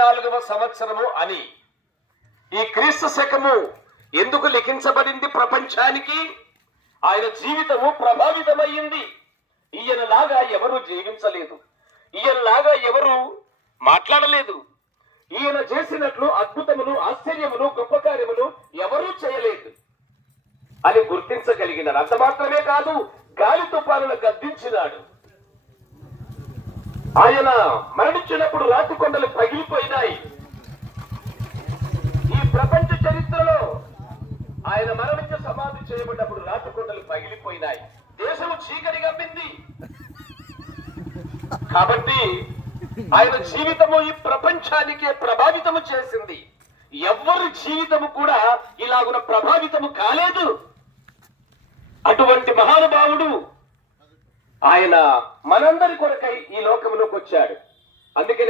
2024వ సంవత్సరము అని. ఈ క్రీస్తు శకము ఎందుకు లిఖించబడింది ప్రపంచానికి? ఆయన జీవితము ప్రభావితమయ్యింది. ఈయనలాగా ఎవరు జీవించలేదు, ఈయనలాగా ఎవరు మాట్లాడలేదు, ఈయన చేసినట్లు అద్భుతములు, ఆశ్చర్యములు, గొప్ప కార్యములు ఎవరూ చేయలేదు అని గుర్తించగలిగినారు. అంత మాత్రమే కాదు, గాలి తుఫానులను గద్దించినాడు. ఆయన మరణించినప్పుడు రాతి కొండలు పగిలిపోయినాయి. ఈ ప్రపంచ చరిత్రలో ఆయన మరణించి సమాధి చేయబడినప్పుడు రాతి కొండలు పగిలిపోయినాయి. దేశము చీకటి గమ్మింది. కాబట్టి ఆయన జీవితము ఈ ప్రపంచానికే ప్రభావితము చేసింది. ఎవరి జీవితము కూడా ఇలాగున ప్రభావితము కాలేదు. అటువంటి మహానుభావుడు ఆయన మనందరి కొరకై ఈ లోకంలోకి వచ్చాడు. అందుకనే